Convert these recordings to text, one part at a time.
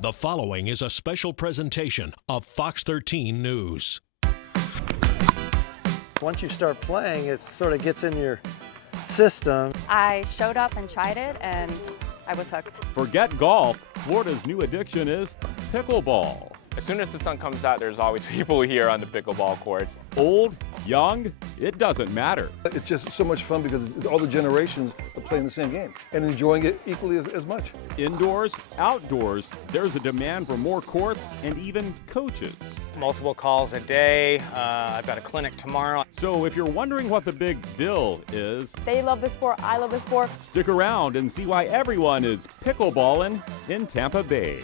The following is a special presentation of Fox 13 News. Once you start playing, it sort of gets in your system. I showed up and tried it, and I was hooked. Forget golf. Florida's new addiction is pickleball. As soon as the sun comes out, there's always people here on the pickleball courts. Old, young, it doesn't matter. It's just so much fun because all the generations are playing the same game and enjoying it equally as much. Indoors, outdoors, there's a demand for more courts and even coaches. Multiple calls a day. I've got a clinic tomorrow. So if you're wondering what the big deal is, They love the sport, I love the sport. stick around and see why everyone is pickleballing in Tampa Bay.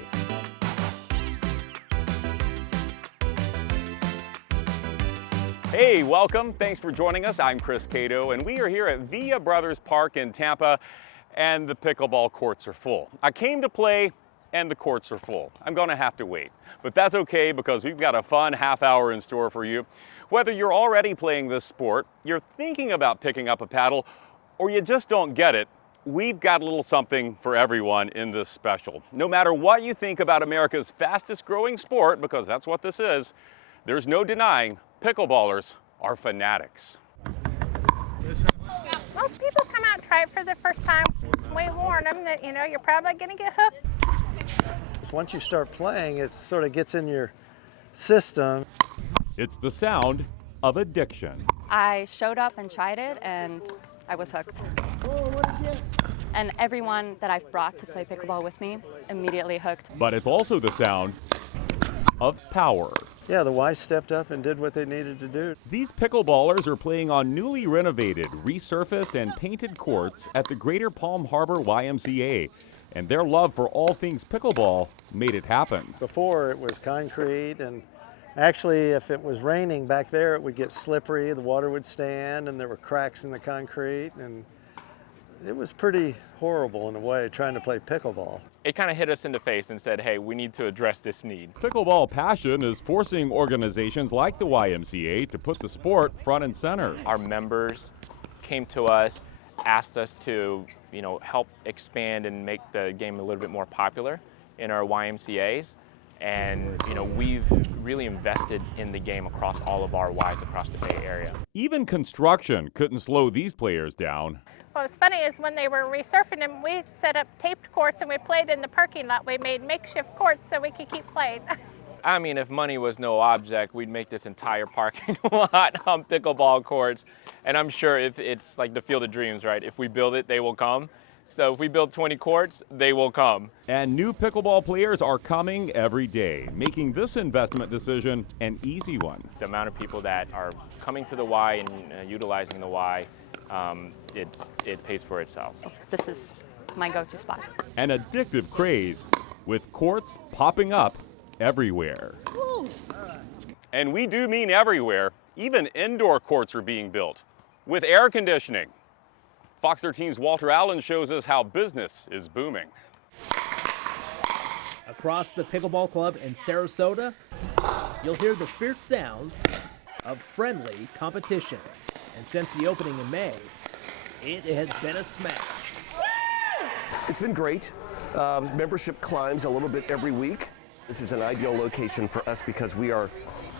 Hey, welcome. Thanks for joining us. I'm Chris Cato, and we are here at Villa Brothers Park in Tampa, and the pickleball courts are full. I came to play, and the courts are full. I'm going to have to wait, but that's okay because we've got a fun half hour in store for you. Whether you're already playing this sport, you're thinking about picking up a paddle, or you just don't get it, we've got a little something for everyone in this special. No matter what you think about America's fastest growing sport, because that's what this is, there's no denying pickleballers are fanatics. Most people come out and try it for the first time. We warn them that, you're probably going to get hooked. Once you start playing, it sort of gets in your system. It's the sound of addiction. I showed up and tried it, and I was hooked. And everyone that I've brought to play pickleball with me immediately hooked. But it's also the sound of power. Yeah, the wife stepped up and did what they needed to do. These pickleballers are playing on newly renovated, resurfaced, and painted courts at the Greater Palm Harbor YMCA. And their love for all things pickleball made it happen. Before it was concrete, and actually if it was raining back there, it would get slippery, the water would stand, and there were cracks in the concrete, and it was pretty horrible in a way trying to play pickleball. It kind of hit us in the face and said, hey, we need to address this need. Pickleball passion is forcing organizations like the YMCA to put the sport front and center. Our members came to us, asked us to, help expand and make the game a little bit more popular in our YMCAs. And, we've really invested in the game across all of our Ys across the Bay Area. Even construction couldn't slow these players down. What was funny is when they were resurfing them, we set up taped courts and we played in the parking lot. We made makeshift courts so we could keep playing. I mean, if money was no object, we'd make this entire parking lot on pickleball courts. And I'm sure if it's like the Field of Dreams, right? If we build it, they will come. So if we build 20 courts, they will come. And new pickleball players are coming every day, making this investment decision an easy one. The amount of people that are coming to the Y and utilizing the Y, it pays for itself. This is my go-to spot. An addictive craze with courts popping up everywhere. Ooh. And we do mean everywhere. Even indoor courts are being built with air conditioning. Fox 13's Walter Allen shows us how business is booming. Across the Pickleball Club in Sarasota, you'll hear the fierce sounds of friendly competition. And since the opening in May, it has been a smash. It's been great. Membership climbs a little bit every week. This is an ideal location for us because we are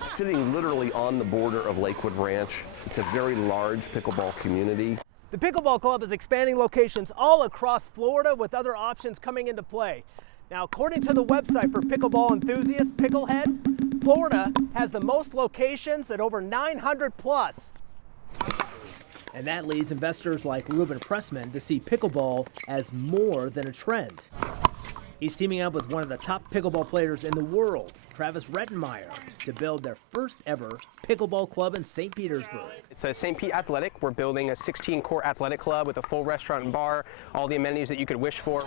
sitting literally on the border of Lakewood Ranch. It's a very large pickleball community. The Pickleball Club is expanding locations all across Florida with other options coming into play. Now, according to the website for pickleball enthusiasts, Picklehead, Florida has the most locations at over 900 plus. And that leads investors like Ruben Pressman to see pickleball as more than a trend. He's teaming up with one of the top pickleball players in the world, Travis Rettenmeyer, to build their first ever pickleball club in St. Petersburg. It's a St. Pete Athletic. We're building a 16-court athletic club with a full restaurant and bar, all the amenities that you could wish for.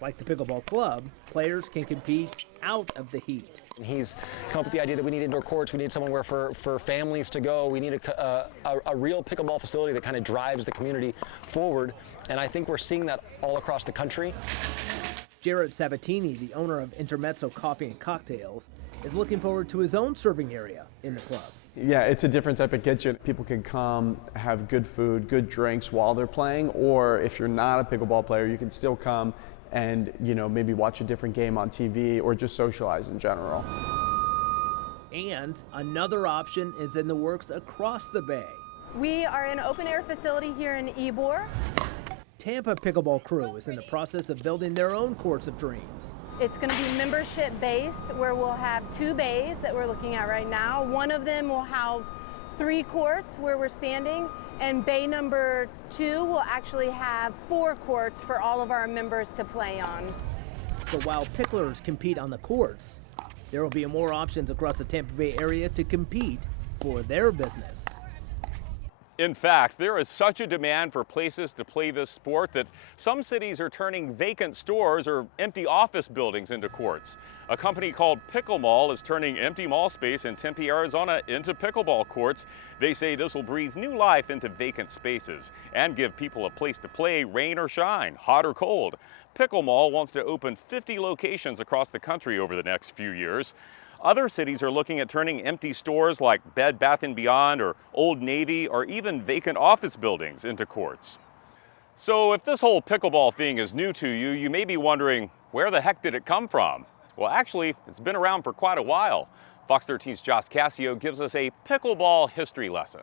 Like the pickleball club, players can compete out of the heat. He's come up with the idea that we need indoor courts, we need somewhere for families to go, we need a real pickleball facility that kind of drives the community forward, and I think we're seeing that all across the country. Jared Sabatini, the owner of Intermezzo Coffee and Cocktails, is looking forward to his own serving area in the club. Yeah, it's a different type of kitchen. People can come, have good food, good drinks while they're playing, or if you're not a pickleball player, you can still come and, you know, maybe watch a different game on TV or just socialize in general. And another option is in the works across the bay. We are in an open-air facility here in Ybor. Tampa Pickleball Crew is in the process of building their own courts of dreams. It's going to be membership-based, where we'll have 2 bays that we're looking at right now. One of them will house 3 courts where we're standing, and bay number 2 will actually have 4 courts for all of our members to play on. So while picklers compete on the courts, there will be more options across the Tampa Bay area to compete for their business. In fact, there is such a demand for places to play this sport that some cities are turning vacant stores or empty office buildings into courts. A company called Pickleball is turning empty mall space in Tempe, Arizona into pickleball courts. They say this will breathe new life into vacant spaces and give people a place to play, rain or shine, hot or cold. Pickleball wants to open 50 locations across the country over the next few years. Other cities are looking at turning empty stores like Bed Bath & Beyond or Old Navy or even vacant office buildings into courts. So if this whole pickleball thing is new to you, you may be wondering, where the heck did it come from? Well, actually, it's been around for quite a while. Fox 13's Josh Cassio gives us a pickleball history lesson.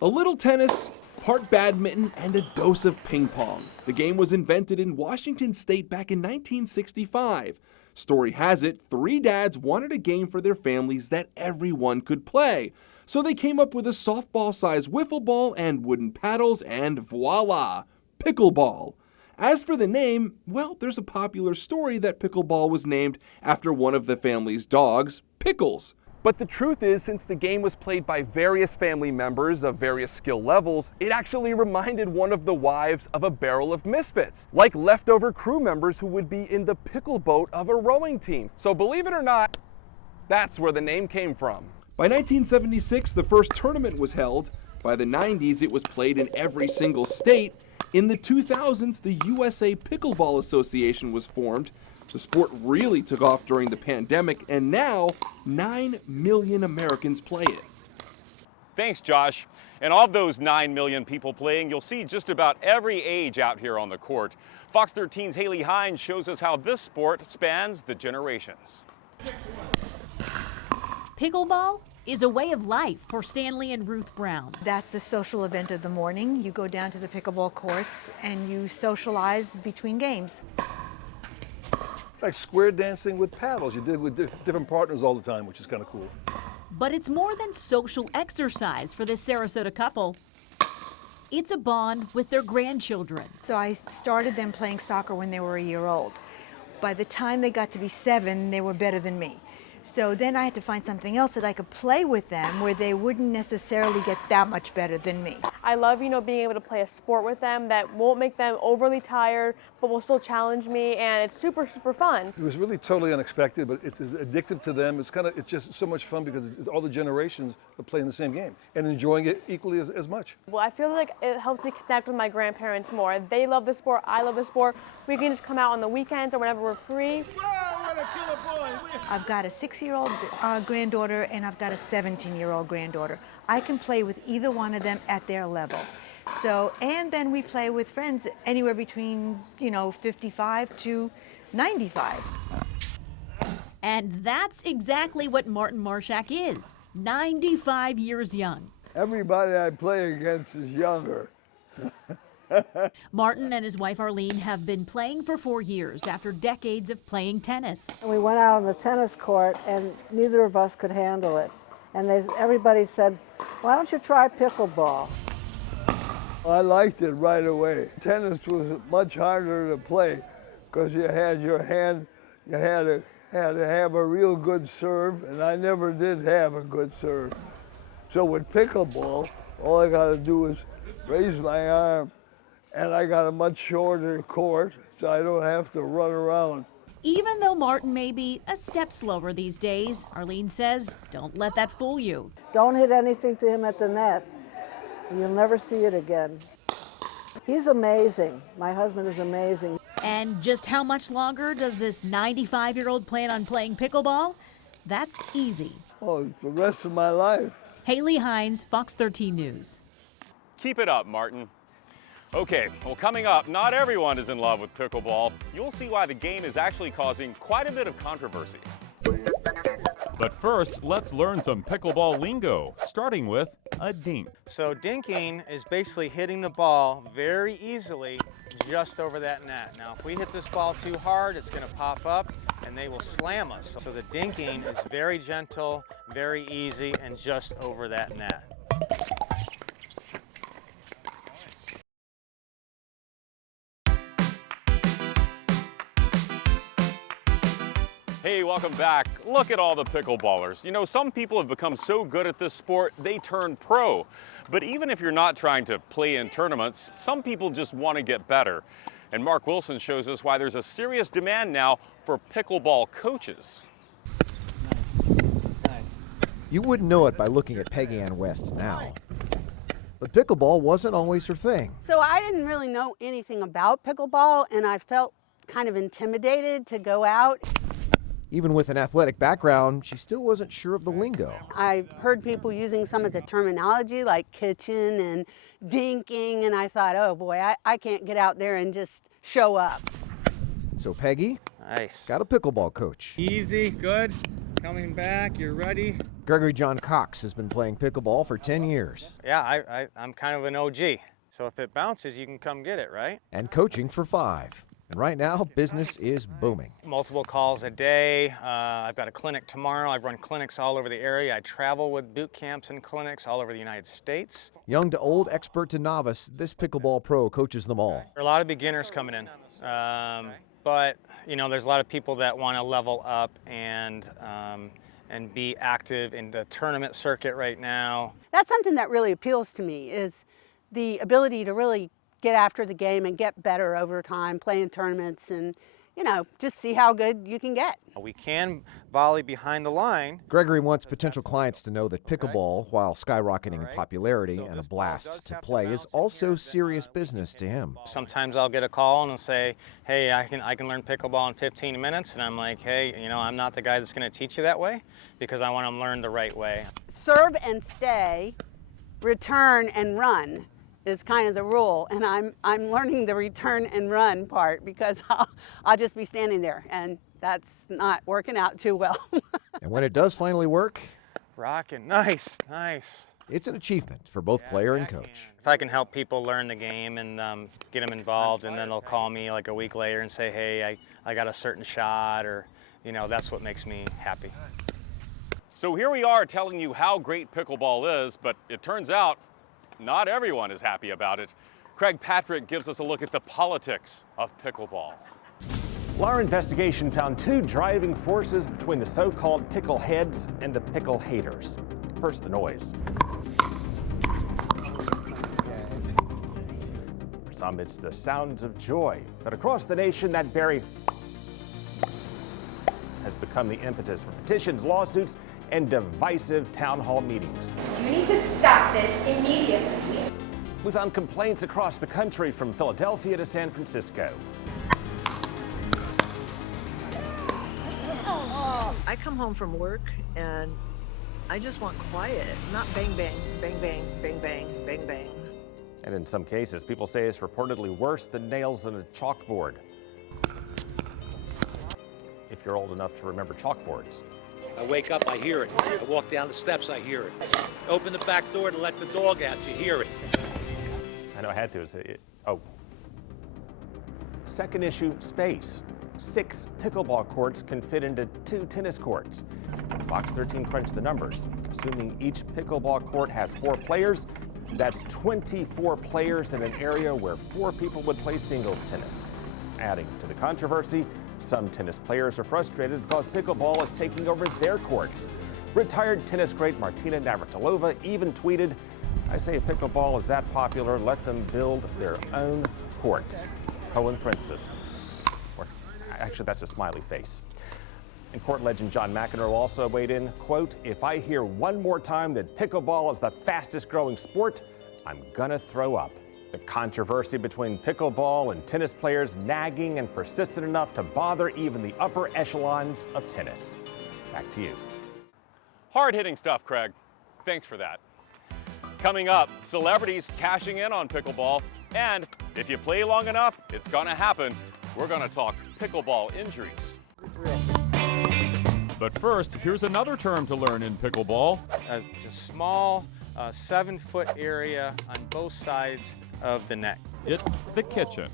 A little tennis, part badminton, and a dose of ping pong. The game was invented in Washington State back in 1965. Story has it, 3 dads wanted a game for their families that everyone could play. So they came up with a softball-sized wiffle ball and wooden paddles, and voila, pickleball. As for the name, well, there's a popular story that pickleball was named after one of the family's dogs, Pickles. But the truth is, since the game was played by various family members of various skill levels, it actually reminded one of the wives of a barrel of misfits, like leftover crew members who would be in the pickle boat of a rowing team. So believe it or not, that's where the name came from. By 1976, the first tournament was held. By the 90s, it was played in every single state. In the 2000s, the USA Pickleball Association was formed. The sport really took off during the pandemic, and now 9 million Americans play it. Thanks, Josh. And of those 9 million people playing, you'll see just about every age out here on the court. Fox 13's Haley Hines shows us how this sport spans the generations. Pickleball is a way of life for Stanley and Ruth Brown. That's the social event of the morning. You go down to the pickleball courts and you socialize between games. Like square dancing with paddles. You did with different partners all the time, which is kind of cool. But it's more than social exercise for this Sarasota couple. It's a bond with their grandchildren. So I started them playing soccer when they were a year old. By the time they got to be 7, they were better than me. So then I had to find something else that I could play with them where they wouldn't necessarily get that much better than me. I love, being able to play a sport with them that won't make them overly tired, but will still challenge me, and it's super, super fun. It was really totally unexpected, but it's addictive to them. It's just so much fun because all the generations are playing the same game and enjoying it equally as much. Well, I feel like it helps me connect with my grandparents more. They love the sport, I love the sport. We can just come out on the weekends or whenever we're free. I've got a 6-year-old granddaughter and I've got a 17-year-old granddaughter. I can play with either one of them at their level. So, and then we play with friends anywhere between, 55 to 95. And that's exactly what Martin Marshak is, 95 years young. Everybody I play against is younger. Martin and his wife Arlene have been playing for 4 years after decades of playing tennis. And we went out on the tennis court and neither of us could handle it. And everybody said, why don't you try pickleball? I liked it right away. Tennis was much harder to play because you had your hand, you had to have a real good serve, and I never did have a good serve. So with pickleball, all I got to do is raise my arm, and I got a much shorter court, so I don't have to run around. Even though Martin may be a step slower these days, Arlene says, don't let that fool you. Don't hit anything to him at the net. You'll never see it again. He's amazing. My husband is amazing. And just how much longer does this 95-year-old plan on playing pickleball? That's easy. Oh, the rest of my life. Haley Hines, Fox 13 News. Keep it up, Martin. Okay, well, coming up, not everyone is in love with pickleball. You'll see why the game is actually causing quite a bit of controversy. But first, let's learn some pickleball lingo, starting with a dink. So dinking is basically hitting the ball very easily just over that net. Now, if we hit this ball too hard, it's going to pop up and they will slam us. So the dinking is very gentle, very easy, and just over that net. Hey, welcome back. Look at all the pickleballers. You know, some people have become so good at this sport, they turn pro. But even if you're not trying to play in tournaments, some people just want to get better. And Mark Wilson shows us why there's a serious demand now for pickleball coaches. Nice. You wouldn't know it by looking at Peggy Ann West now. But pickleball wasn't always her thing. So I didn't really know anything about pickleball, and I felt kind of intimidated to go out. Even with an athletic background, she still wasn't sure of the lingo. I heard people using some of the terminology like kitchen and dinking, and I thought, oh boy, I can't get out there and just show up. So Peggy Nice. got a pickleball coach. Easy, good. Coming back, you're ready. Gregory John Cox has been playing pickleball for 10 years. Yeah, I'm kind of an OG. So if it bounces, you can come get it, right? And coaching for 5. And right now, business is booming. Multiple calls a day. I've got a clinic tomorrow. I've run clinics all over the area. I travel with boot camps and clinics all over the United States. Young to old, expert to novice, this pickleball pro coaches them all. There are a lot of beginners coming in. But, you know, there's a lot of people that want to level up and be active in the tournament circuit right now. That's something that really appeals to me, is the ability to really get after the game and get better over time, playing tournaments and, you know, just see how good you can get. We can volley behind the line. Gregory wants potential clients to know that pickleball, while skyrocketing in popularity and a blast to play, is also serious business to him. Sometimes I'll get a call and they'll say, hey, I can learn pickleball in 15 minutes. And I'm like, hey, you know, I'm not the guy that's going to teach you that way because I want to learn the right way. Serve and stay, return and run is kind of the rule, and I'm learning the return and run part because I'll just be standing there, and that's not working out too well. And when it does finally work, rocking, nice. It's an achievement for both player and coach. If I can help people learn the game and get them involved, and then they'll call me like a week later and say, hey, I got a certain shot, or, you know, that's what makes me happy. So here we are telling you how great pickleball is, but it turns out not everyone is happy about it. Craig Patrick gives us a look at the politics of pickleball. Well, our investigation found 2 driving forces between the so-called pickle heads and the pickle haters. First, the noise. For some, it's the sounds of joy. But across the nation, that very has become the impetus for petitions, lawsuits, and divisive town hall meetings. You need to stop this immediately. We found complaints across the country from Philadelphia to San Francisco. I come home from work and I just want quiet, not bang, bang, bang, bang, bang, bang, bang, bang. And in some cases, people say it's reportedly worse than nails on a chalkboard. If you're old enough to remember chalkboards. I wake up, I hear it. I walk down the steps, I hear it. Open the back door to let the dog out, you hear it. I know I had to. Second issue, space. 6 pickleball courts can fit into 2 tennis courts. Fox 13 crunched the numbers. Assuming each pickleball court has 4 players, that's 24 players in an area where 4 people would play singles tennis. Adding to the controversy, some tennis players are frustrated because pickleball is taking over their courts. Retired tennis great Martina Navratilova even tweeted, I say if pickleball is that popular, let them build their own courts. Poem Princess. Or actually, that's a smiley face. And court legend John McEnroe also weighed in, quote, if I hear one more time that pickleball is the fastest growing sport, I'm gonna throw up. The controversy between pickleball and tennis players nagging and persistent enough to bother even the upper echelons of tennis. Back to you. Hard-hitting stuff, Craig. Thanks for that. Coming up, celebrities cashing in on pickleball And if you play long enough, it's gonna happen. We're gonna talk pickleball injuries. But first, here's another term to learn in pickleball. It's a small 7-foot area on both sides of the net. It's the kitchen.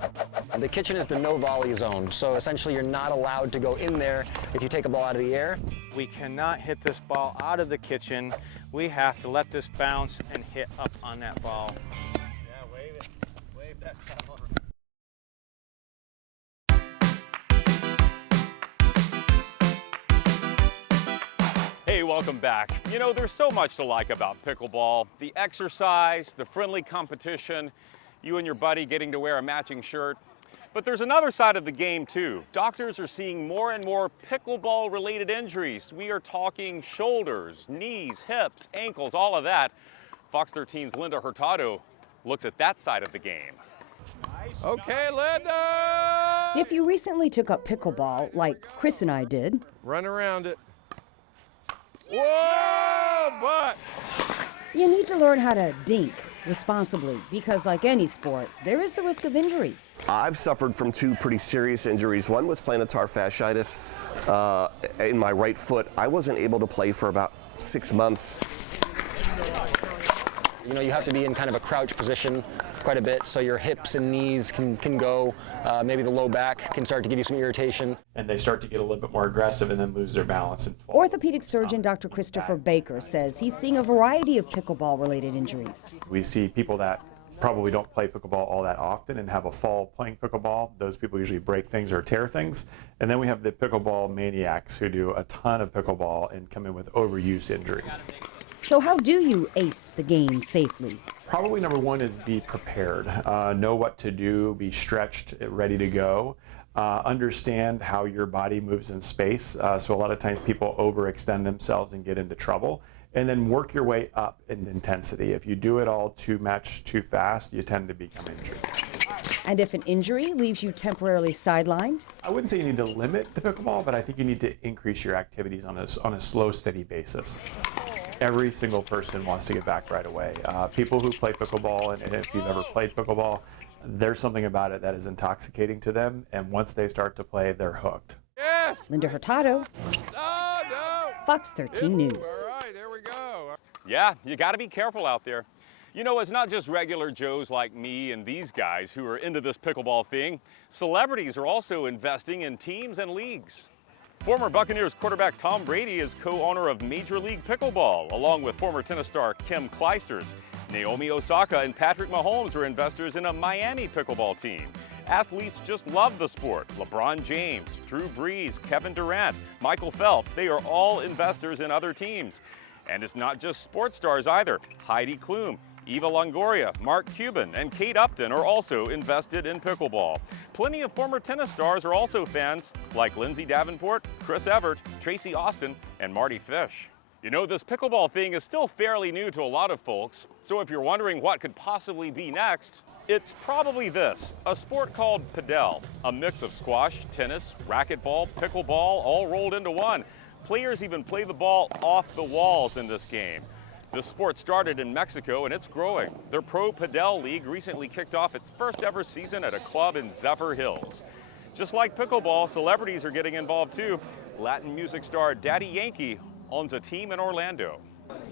The kitchen is the no volley zone, so essentially you're not allowed to go in there if you take a ball out of the air. We cannot hit this ball out of the kitchen. We have to let this bounce and hit up on that ball. Yeah, wave it. Wave that towel. Hey, welcome back. You know, there's so much to like about pickleball. The exercise, the friendly competition, you and your buddy getting to wear a matching shirt. But there's another side of the game too. Doctors are seeing more and more pickleball-related injuries. We are talking shoulders, knees, hips, ankles, all of that. Fox 13's Linda Hurtado looks at that side of the game. Okay, Linda! If you recently took up pickleball, like Chris and I did, run around it. Whoa, but you need to learn how to dink responsibly because, like any sport, there is the risk of injury. I've suffered from 2 pretty serious injuries. One was plantar fasciitis in my right foot. I wasn't able to play for about 6 months. You know, you have to be in kind of a crouch position quite a bit, so your hips and knees can go. Maybe the low back can start to give you some irritation. And they start to get a little bit more aggressive and then lose their balance and fall. Orthopedic surgeon Dr. Christopher Baker says he's seeing a variety of pickleball-related injuries. We see people that probably don't play pickleball all that often and have a fall playing pickleball. Those people usually break things or tear things. And then we have the pickleball maniacs who do a ton of pickleball and come in with overuse injuries. So how do you ace the game safely? Probably number one is be prepared. Know what to do, be stretched, ready to go. Understand how your body moves in space. So a lot of times people overextend themselves and get into trouble. And then work your way up in intensity. If you do it all too much, too fast, you tend to become injured. And if an injury leaves you temporarily sidelined? I wouldn't say you need to limit the pickleball, but I think you need to increase your activities on a slow, steady basis. Every single person wants to get back right away. People who play pickleball, and if you've ever played pickleball, there's something about it that is intoxicating to them, and once they start to play, they're hooked. Yes! Linda Hurtado, Fox 13 News. All right, there we go. Yeah, you got to be careful out there. You know, it's not just regular Joes like me and these guys who are into this pickleball thing. Celebrities are also investing in teams and leagues. Former Buccaneers quarterback Tom Brady is co-owner of Major League Pickleball, along with former tennis star Kim Clijsters. Naomi Osaka and Patrick Mahomes are investors in a Miami pickleball team. Athletes just love the sport. LeBron James, Drew Brees, Kevin Durant, Michael Phelps, they are all investors in other teams. And it's not just sports stars either. Heidi Klum, Eva Longoria, Mark Cuban, and Kate Upton are also invested in pickleball. Plenty of former tennis stars are also fans, like Lindsay Davenport, Chris Evert, Tracy Austin, and Marty Fish. You know, this pickleball thing is still fairly new to a lot of folks, so if you're wondering what could possibly be next, it's probably this, a sport called padel, a mix of squash, tennis, racquetball, pickleball, all rolled into one. Players even play the ball off the walls in this game. The sport started in Mexico and it's growing. Their Pro Padel League recently kicked off its first ever season at a club in Zephyr Hills. Just like pickleball, celebrities are getting involved too. Latin music star Daddy Yankee owns a team in Orlando.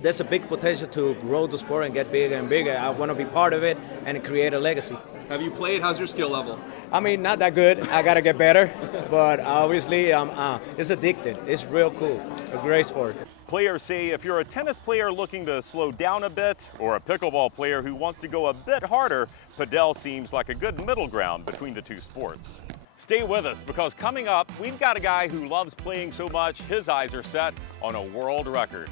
There's a big potential to grow the sport and get bigger and bigger. I want to be part of it and create a legacy. Have you played? How's your skill level? I mean, not that good. I got to get better. But obviously, it's addicted. It's real cool. A great sport. Players say if you're a tennis player looking to slow down a bit or a pickleball player who wants to go a bit harder, padel seems like a good middle ground between the two sports. Stay with us because coming up, we've got a guy who loves playing so much his eyes are set on a world record.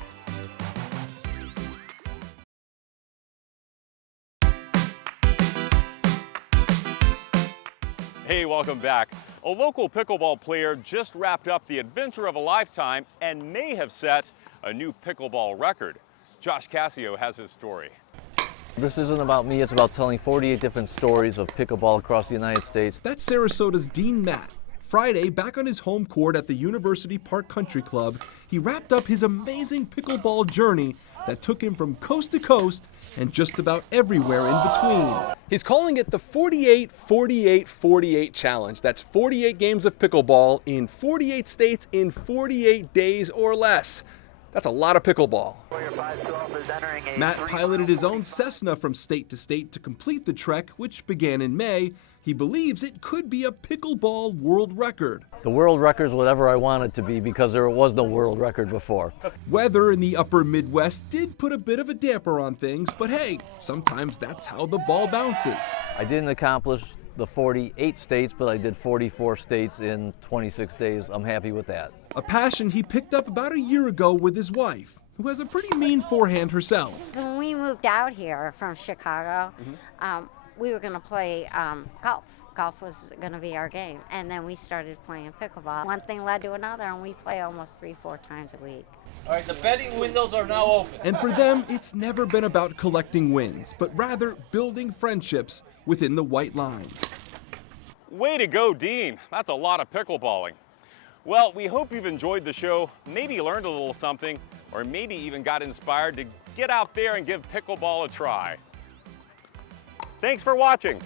Hey, welcome back. A local pickleball player just wrapped up the adventure of a lifetime and may have set a new pickleball record. Josh Cassio has his story. This isn't about me, it's about telling 48 different stories of pickleball across the United States. That's Sarasota's Dean Matt. Friday, back on his home court at the University Park Country Club, he wrapped up his amazing pickleball journey that took him from coast to coast and just about everywhere in between. He's calling it the 48-48-48 challenge. That's 48 games of pickleball in 48 states in 48 days or less. That's a lot of pickleball. Matt piloted his own Cessna from state to state to complete the trek, which began in May. He believes it could be a pickleball world record. The world record's whatever I want it to be because there was no world record before. Weather in the upper Midwest did put a bit of a damper on things, but hey, sometimes that's how the ball bounces. I didn't accomplish the 48 states, but I did 44 states in 26 days. I'm happy with that. A passion he picked up about a year ago with his wife, who has a pretty mean forehand herself. When we moved out here from Chicago, we were going to play golf. Golf was going to be our game. And then we started playing pickleball. One thing led to another, and we play almost 3-4 times a week. All right, the betting windows are now open. And for them, it's never been about collecting wins, but rather building friendships within the white lines. Way to go, Dean. That's a lot of pickleballing. Well, we hope you've enjoyed the show, maybe learned a little something, or maybe even got inspired to get out there and give pickleball a try. Thanks for watching.